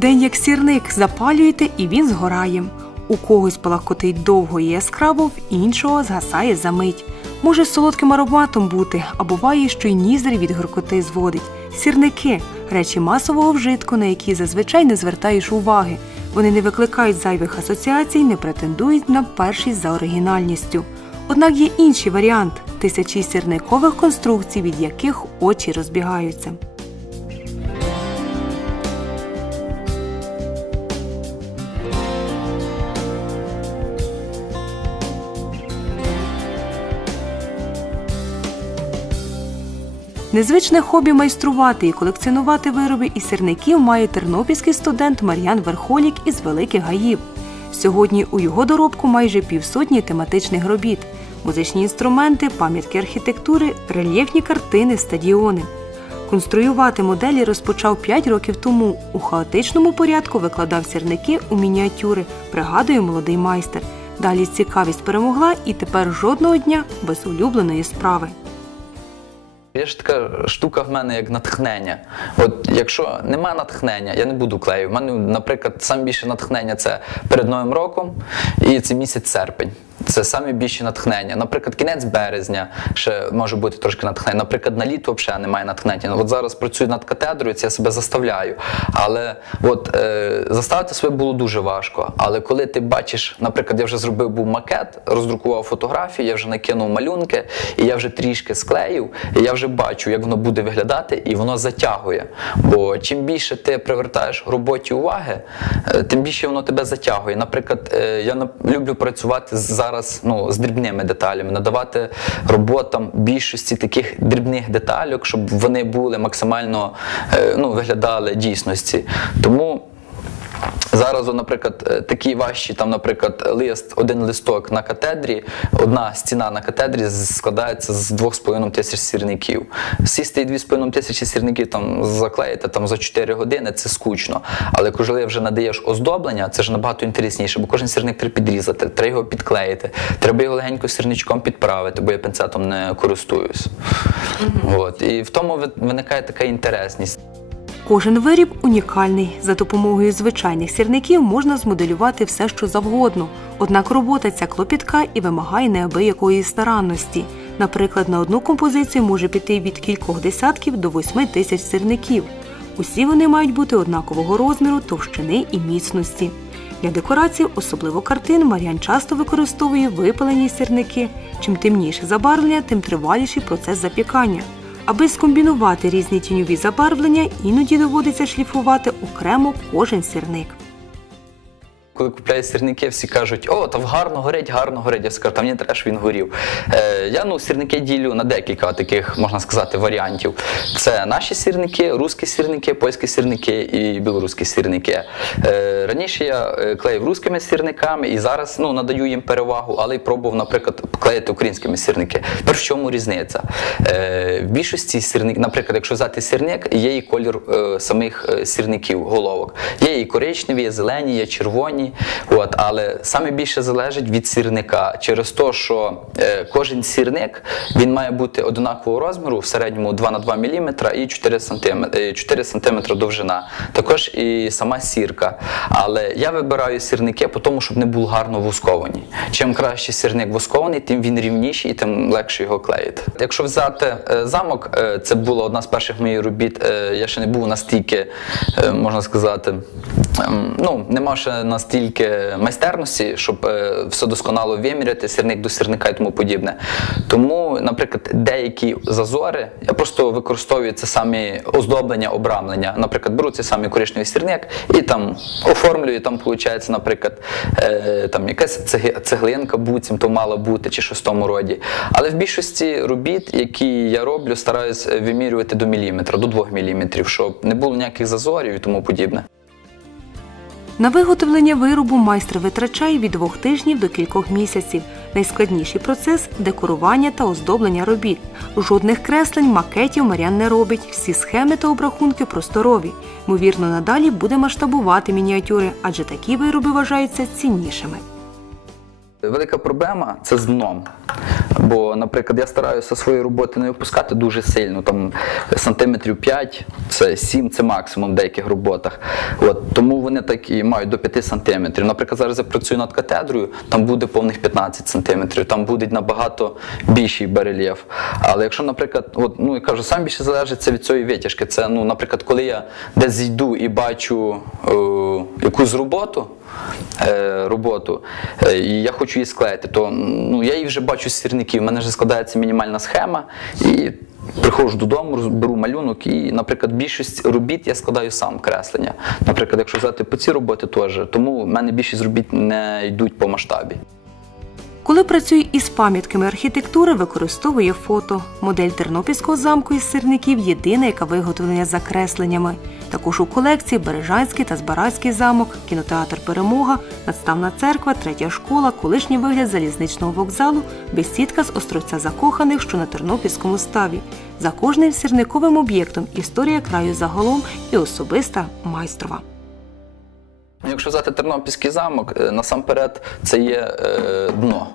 День як сірник запалюєте і він згорає. У когось палахкотить довго і яскраво, в іншого згасає за мить. Може з солодким ароматом бути, а буває, що й ніздрі від гуркоти зводить. Сірники речі масового вжитку, на які зазвичай не звертаєш уваги. Вони не викликають зайвих асоціацій, не претендують на першість за оригінальністю. Однак є інший варіант тисячі сірникових конструкцій, від яких очі розбігаються. Незвичне хобі майструвати і колекціонувати вироби із сірників має тернопільський студент Мар'ян Верхолік із великих гаїв. Сьогодні у його доробку майже півсотні тематичних робіт: музичні інструменти, пам'ятки архітектури, рельєфні картини, стадіони. Конструювати моделі розпочав 5 років тому. У хаотичному порядку викладав сірники у мініатюри, пригадує молодий майстер. Далі цікавість перемогла і тепер жодного дня без улюбленої справи. Є ж така штука в мене як натхнення. От якщо нема натхнення, я не буду клею. У мене, наприклад, найбільше натхнення це перед новим роком, і це місяць серпень. Це найбільше натхнення. Наприклад, кінець березня ще може бути трошки натхнення. Наприклад, на літо взагалі немає натхнення. От зараз працюю над катедрою, це я себе заставляю. Але от е, заставити себе було дуже важко. Але коли ти бачиш, наприклад, я вже зробив був макет, роздрукував фотографію, я вже накинув малюнки, і я вже трішки склеїв, і я вже вже бачу, як воно буде виглядати, і воно затягує. Бо чим більше ти привертаєш роботі уваги, е, тим більше воно тебе затягує. Наприклад, е, я люблю працювати зараз ну, з дрібними деталями, надавати роботам більшості таких дрібних деталюк, щоб вони були максимально е, ну, виглядали дійсності. Тому. Зараз, наприклад, е, такі важчі, там, наприклад, лист, один листок на катедрі, одна стіна на катедрі складається з 2,5 тисяч сірників. Сісти і 2,5 тисячі сірників там заклеїти там за 4 години, це скучно. Але коли вже надаєш оздоблення, це ж набагато інтересніше, бо кожен сірник треба підрізати, треба його підклеїти, треба його легенько сірничком підправити, бо я пінцетом не користуюсь. Mm -hmm. От. І в тому виникає така інтересність. Кожен виріб унікальний. За допомогою звичайних сірників можна змоделювати все, що завгодно. Однак робота ця клопітка і вимагає неабиякої старанності. Наприклад, на одну композицію може піти від кількох десятків до восьми тисяч сірників. Усі вони мають бути однакового розміру, товщини і міцності. Для декорацій, особливо картин, Мар'ян часто використовує випалені сірники. Чим темніше забарвлення, тим триваліший процес запікання. Аби скомбінувати різні тіньові забарвлення, іноді доводиться шліфувати окремо кожен сірник коли купляю сірники, всі кажуть, о, там гарно горить, гарно горить. Я скажу, там мені треш він горів. Е, Я ну сірники ділю на декілька таких, можна сказати, варіантів. Це наші сірники, русські сірники, польські сірники і білоруські сірники. Е, Раніше я е, клеїв русскими сірниками і зараз ну, надаю їм перевагу, але й пробував, наприклад, клеїти українськими сірники. Перш в чому різниця? Е, В більшості сірників, наприклад, якщо взяти сірник, є і колір е, самих е, сірників, головок. Є і коричневі, є зелені, є червоні. От, Але саме більше залежить від сірника через те, що е, кожен сірник він має бути однакового розміру в середньому 2 на 2 мм і 4 см, 4 довжина. Також і сама сірка. Але я вибираю сірники, по тому, щоб не були гарно восковані. Чим краще сірник воскований, тим він рівніший і тим легше його клеїти. Якщо взяти е, замок, е, це була одна з перших моїх робіт. Е, я ще не був настільки, е, можна сказати, е, ну не ще настільки стільки майстерності, щоб е, все досконало виміряти, сірник до сірника і тому подібне. Тому, наприклад, деякі зазори я просто використовую це саме оздоблення, обрамлення. Наприклад, беру цей самий коричневий сірник і там оформлюю, там виходить, наприклад, е, там якась цеглинка буцім, то мала бути чи щось в тому роді. Але в більшості робіт, які я роблю, стараюсь е, вимірювати до міліметра, до 2 міліметрів, щоб не було ніяких зазорів і тому подібне. На виготовлення виробу майстер витрачає від двох тижнів до кількох місяців. Найскладніший процес декорування та оздоблення робіт. Жодних креслень, макетів Мар'ян не робить. Всі схеми та обрахунки просторові. Ймовірно, надалі буде масштабувати мініатюри, адже такі вироби вважаються ціннішими. Велика проблема це з дном. Бо, наприклад, я стараюся свої роботи не випускати дуже сильно, там сантиметрів 5, це 7 це максимум в деяких роботах. От, Тому вони так і мають до 5 сантиметрів. Наприклад, зараз я працюю над катедрою, там буде повних 15 сантиметрів, там буде набагато більший барельєф. Але якщо, наприклад, от, ну я кажу, сам більше залежить це від цієї витяжки. Це, ну, наприклад, коли я десь зійду і бачу е, якусь роботу. Е, роботу, е, і я хочу її склеїти, то ну, я її вже бачу з сірників, в мене вже складається мінімальна схема. і Приходжу додому, беру малюнок, і, наприклад, більшість робіт я складаю сам креслення. Наприклад, якщо взяти по цій роботи, теж тому в мене більшість робіт не йдуть по масштабі. Коли працює із пам'ятками архітектури, використовує фото. Модель тернопільського замку із сирників єдина, яка виготовлена закресленнями. Також у колекції Бережанський та Збаразький замок, кінотеатр Перемога, надставна церква, третя школа, колишній вигляд залізничного вокзалу, бесідка з островця закоханих, що на тернопільському ставі. За кожним сірниковим об'єктом історія краю загалом і особиста майстрова. Якщо взяти тернопільський замок, е, насамперед це є е, дно.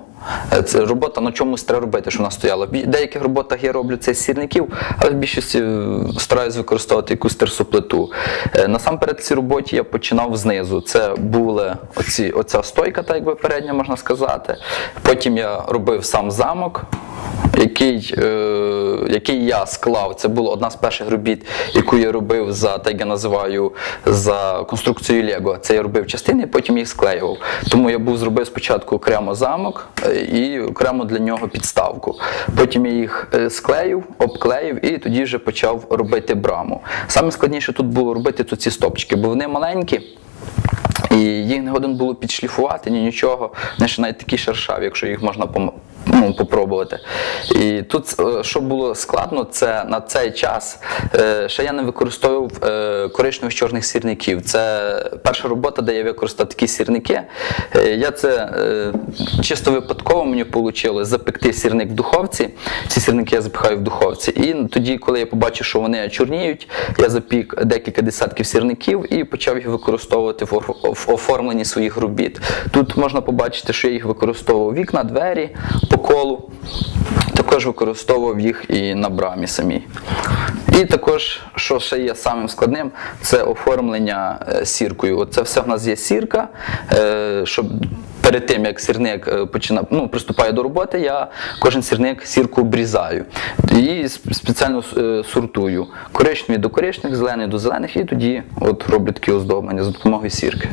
Е, це робота на чомусь треба робити, що вона стояла. В деяких роботах я роблю це з сірників, але в більшості е, стараюсь використовувати якусь терсоплиту. Е, насамперед, в цій роботі я починав знизу. Це була оці, оця стойка, так якби передня можна сказати. Потім я робив сам замок який е, який я склав, це була одна з перших робіт, яку я робив за те, як я називаю за конструкцією Лего. Це я робив частини, потім їх склеював. Тому я був зробив спочатку окремо замок е, і окремо для нього підставку. Потім я їх е, склеїв, обклеїв і тоді вже почав робити браму. Саме складніше тут було робити тут ці стопчики, бо вони маленькі. І їх не годин було підшліфувати, ні нічого. Вони ще навіть такі шершаві, якщо їх можна ну, попробувати. І тут, е, що було складно, це на цей час е, ще я не використовував е, коричневих чорних сірників. Це перша робота, де я використав такі сірники. Я це чисто випадково мені вийшло запекти сірник в духовці. Ці сірники я запихаю в духовці. І тоді, коли я побачив, що вони чорніють, я запік декілька десятків сірників і почав їх використовувати в оформленні своїх робіт. Тут можна побачити, що я їх використовував вікна, двері, покої школу. Також використовував їх і на брамі самій. І також, що ще є самим складним, це оформлення е, сіркою. Оце все в нас є сірка. Е, щоб Перед тим як сірник е, починає, ну, приступає до роботи, я кожен сірник сірку обрізаю і спеціально сортую коричневий до коричних, зелений до зелених, і тоді от роблю такі оздоблення за допомогою сірки.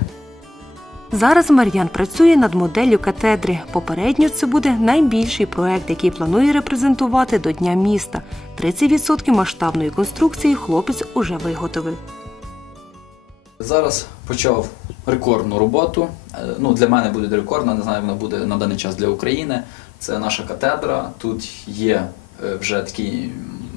Зараз Мар'ян працює над моделлю катедри. Попередньо це буде найбільший проект, який планує репрезентувати до Дня міста. 30% масштабної конструкції хлопець уже виготовив. Зараз почав рекордну роботу. Е, ну, Для мене буде рекордна, не знаю, вона буде на даний час для України. Це наша катедра. Тут є е, вже такий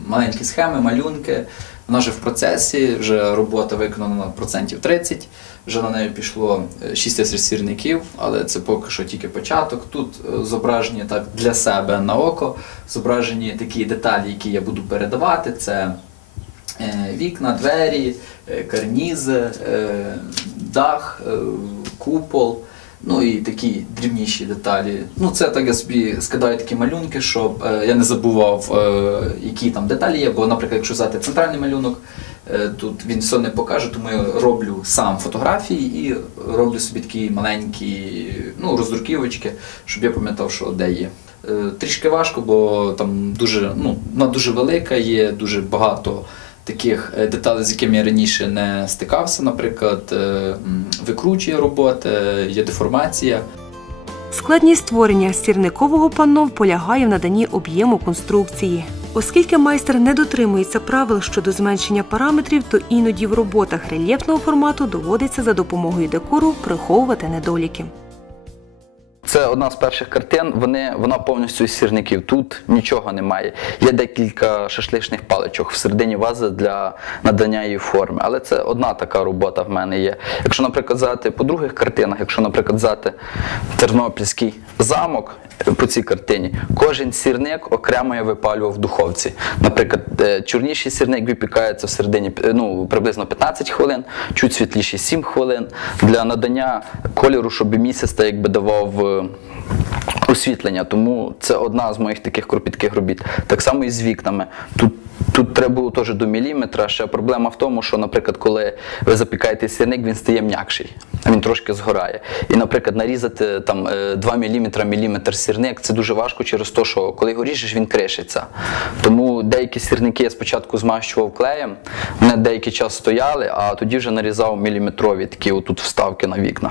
маленькі схеми, малюнки. Вона вже в процесі, вже робота виконана процентів 30, вже на неї пішло 6 е, тисяч сірників, але це поки що тільки початок. Тут е, зображені так для себе на око, зображені такі деталі, які я буду передавати. Це е, вікна, двері, карнізи, дах, купол. Ну і такі дрібніші деталі. Ну це так я собі скидаю такі малюнки, щоб е, я не забував, е, які там деталі є. Бо, наприклад, якщо взяти центральний малюнок, е, тут він все не покаже, тому я роблю сам фотографії і роблю собі такі маленькі ну, роздруківочки, щоб я пам'ятав, що де є. Е, трішки важко, бо там дуже ну, вона дуже велика, є дуже багато таких е, деталей, з якими я раніше не стикався. Наприклад, е, викручує роботи, є деформація. Складність створення стірникового панно полягає в наданні об'єму конструкції. Оскільки майстер не дотримується правил щодо зменшення параметрів, то іноді в роботах рельєфного формату доводиться за допомогою декору приховувати недоліки. Це одна з перших картин. Вони вона повністю із сірників. Тут нічого немає. Є декілька шашличних паличок в середині вази для надання її форми. Але це одна така робота в мене є. Якщо, наприклад, взяти по других картинах, якщо, наприклад, взяти тернопільський замок е, по цій картині, кожен сірник окремо я випалював в духовці. Наприклад, е, чорніший сірник випікається в середині е, ну, приблизно 15 хвилин, чуть світліший 7 хвилин для надання кольору, щоб місяця якби давав. Е, освітлення, тому це одна з моїх таких кропітких робіт. Так само і з вікнами. Тут тут треба було теж до міліметра. Ще проблема в тому, що, наприклад, коли ви запікаєте сірник, він стає м'якший, він трошки згорає. І, наприклад, нарізати там 2 е, мм, міліметр сірник це дуже важко через те, що коли його ріжеш, він кришиться. Тому деякі сірники я спочатку змащував клеєм, вони деякий час стояли, а тоді вже нарізав міліметрові такі отут вставки на вікна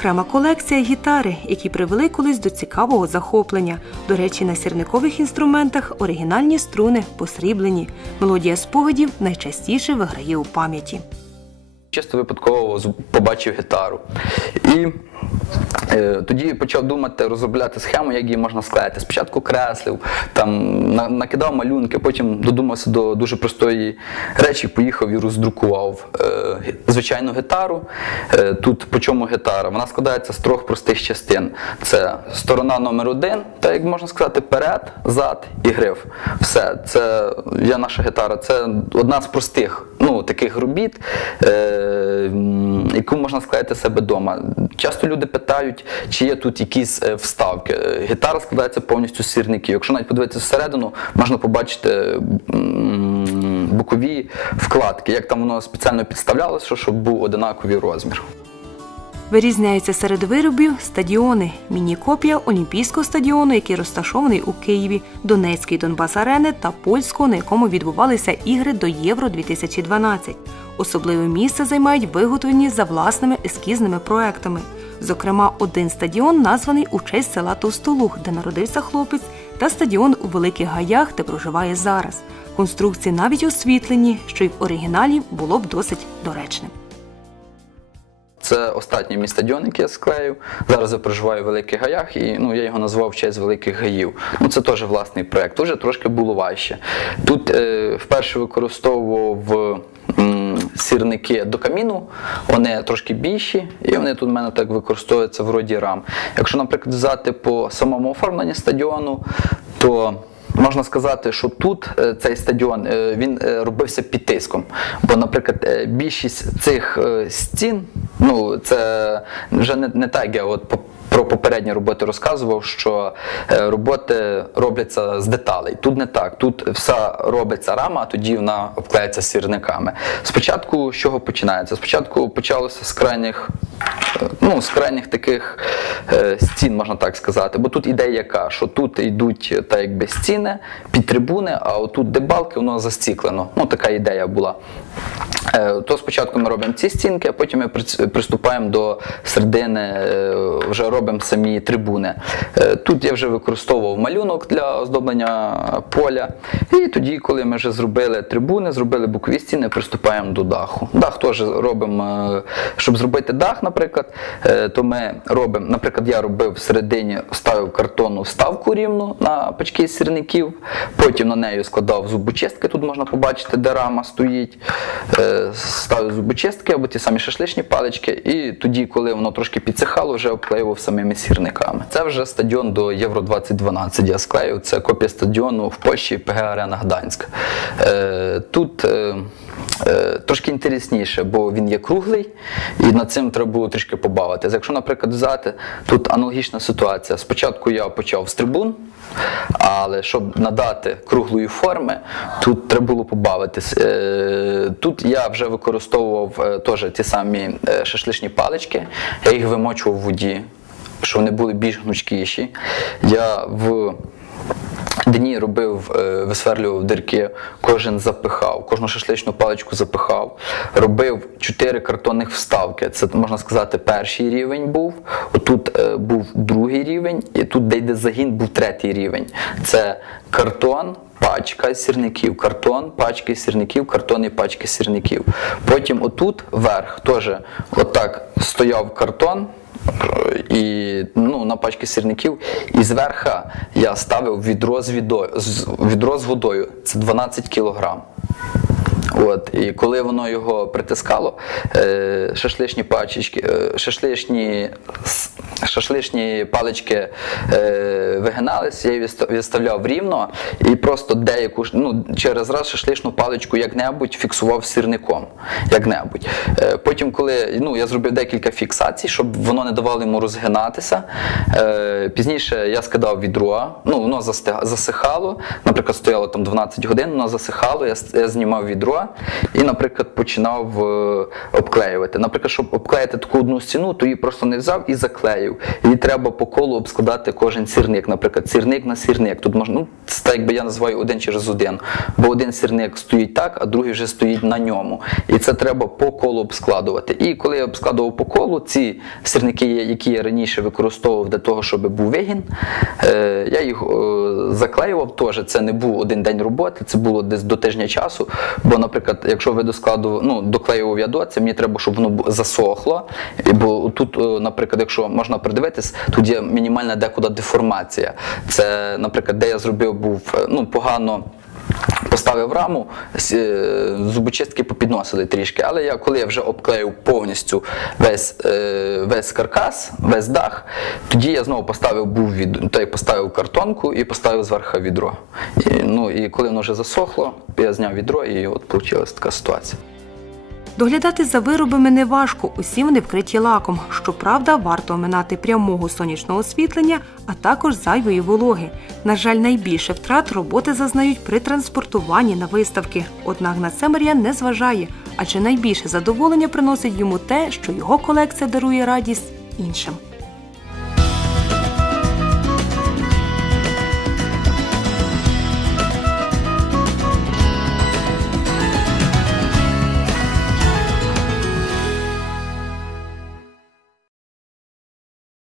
окрема колекція гітари, які привели колись до цікавого захоплення. До речі, на сірникових інструментах оригінальні струни посріблені. Мелодія спогадів найчастіше виграє у пам'яті. Чисто випадково побачив гітару. І Е, тоді почав думати, розробляти схему, як її можна склеїти. Спочатку креслив, там накидав малюнки, потім додумався до дуже простої речі, поїхав і роздрукував е, звичайну гітару. Е, тут по чому гітара? Вона складається з трьох простих частин: це сторона номер один, та як можна сказати, перед, зад і гриф. Все, це я наша гітара. Це одна з простих ну, таких робіт, яку можна склеїти себе вдома. Часто люди питають знають, чи є тут якісь е, вставки. Е, гітара складається повністю з сірників. Якщо навіть подивитися всередину, можна побачити бокові вкладки, як там воно спеціально підставлялося, щоб був одинаковий розмір. Вирізняється серед виробів стадіони, міні-копія Олімпійського стадіону, який розташований у Києві, Донецький Донбас Арени та Польського, на якому відбувалися ігри до Євро 2012. Особливе місце займають виготовлені за власними ескізними проектами. Зокрема, один стадіон названий у честь села Товстолух, де народився хлопець, та стадіон у Великих Гаях, де проживає зараз. Конструкції навіть освітлені, що й в оригіналі було б досить доречним. Це останній мій стадіон, який я склею. Зараз я проживаю в Великих Гаях, і ну, я його назвав в честь Великих Гаїв. Ну, Це теж власний проєкт, Тоже трошки було важче. Тут е, вперше використовував сірники до каміну, вони трошки більші, і вони тут в мене так використовуються в роді рам. Якщо, наприклад, взяти по самому оформленню стадіону, то Можна сказати, що тут е, цей стадіон е, він е, робився під тиском. Бо, наприклад, більшість цих стін, ну це вже не не так, як от про попередні роботи розказував, що е, роботи робляться з деталей. Тут не так. Тут все робиться рама, а тоді вона обклеїться сірниками. Спочатку з чого починається? Спочатку почалося з крайніх ну, з крайніх таких е, стін, можна так сказати. Бо тут ідея яка, що тут йдуть е, та якби стіни під трибуни, а отут де воно застіклено. Ну, така ідея була. Е, то спочатку ми робимо ці стінки, а потім ми приступаємо до середини, вже робимо самі трибуни. Тут я вже використовував малюнок для оздоблення поля. І тоді, коли ми вже зробили трибуни, зробили бокові стіни, приступаємо до даху. Дах теж робимо, щоб зробити дах, наприклад наприклад, е, то ми робимо, наприклад, я робив всередині, ставив картонну вставку рівну на пачки сірників, потім на неї складав зубочистки, тут можна побачити, де рама стоїть, е, ставив зубочистки або ті самі шашличні палички, і тоді, коли воно трошки підсихало, вже обклеював самими сірниками. Це вже стадіон до Євро 2012. Я склеїв. Це копія стадіону в Польщі ПГ Арена Гданськ. Е, тут Трошки інтересніше, бо він є круглий, і над цим треба було трішки трішки побавитися. Якщо, наприклад, взяти тут аналогічна ситуація. Спочатку я почав з трибун, але щоб надати круглої форми, тут треба було побавитися. Е, тут я вже використовував е, теж ті самі е, шашличні палички, я їх вимочував в воді, щоб вони були більш гнучкіші. Я в Дні робив, е, висверлював дирки, кожен запихав, кожну шашличну паличку запихав, робив чотири картонних вставки. Це можна сказати, перший рівень був. Отут е, був другий рівень, і тут, де йде загін, був третій рівень. Це картон. Пачка сірників, картон, пачки сірників, картон і пачки сірників. Потім отут, вверх, теж отак стояв картон, і ну, на пачки сирників. І зверху я ставив відро з, відо, з, відро з водою. Це 12 кілограм. От, І коли воно його притискало, е, шашличні пачечки, е, шашличні Шашлишні палички е, вигинались, я її відставляв рівно і просто деяку ну, через раз шашлишну паличку як-небудь фіксував сірником. як-небудь. Е, потім, коли ну, я зробив декілька фіксацій, щоб воно не давало йому розгинатися. Е, пізніше я скидав відро, ну, воно засихало, наприклад, стояло там 12 годин, воно засихало, я, я знімав відро і, наприклад, починав е, обклеювати. Наприклад, щоб обклеїти таку одну стіну, то її просто не взяв і заклеїв слоїв. І треба по колу обскладати кожен сірник. Наприклад, сірник на сірник. Тут можна, ну, це так якби я називаю один через один. Бо один сірник стоїть так, а другий вже стоїть на ньому. І це треба по колу обскладувати. І коли я обскладував по колу, ці сірники, які я раніше використовував для того, щоб був вигін, е, я їх е, заклеював теж. Це не був один день роботи, це було десь до тижня часу. Бо, наприклад, якщо ви доскладував, ну доклеював я до це, мені треба, щоб воно засохло. Бо тут, е, наприклад, якщо можна можна придивитись, тут є мінімальна декуди деформація. Це, наприклад, де я зробив, був е, ну, погано. Поставив раму, е, зубочистки попідносили трішки, але я коли я вже обклеїв повністю весь е, весь каркас, весь дах, тоді я знову поставив був від, той поставив картонку і поставив зверху відро. І, Ну і коли воно вже засохло, я зняв відро і от вийшла така ситуація. Доглядати за виробами не важко, усі вони вкриті лаком. Щоправда, варто оминати прямого сонячного освітлення, а також зайвої вологи. На жаль, найбільше втрат роботи зазнають при транспортуванні на виставки. Однак на це Мар'ян не зважає, адже найбільше задоволення приносить йому те, що його колекція дарує радість іншим.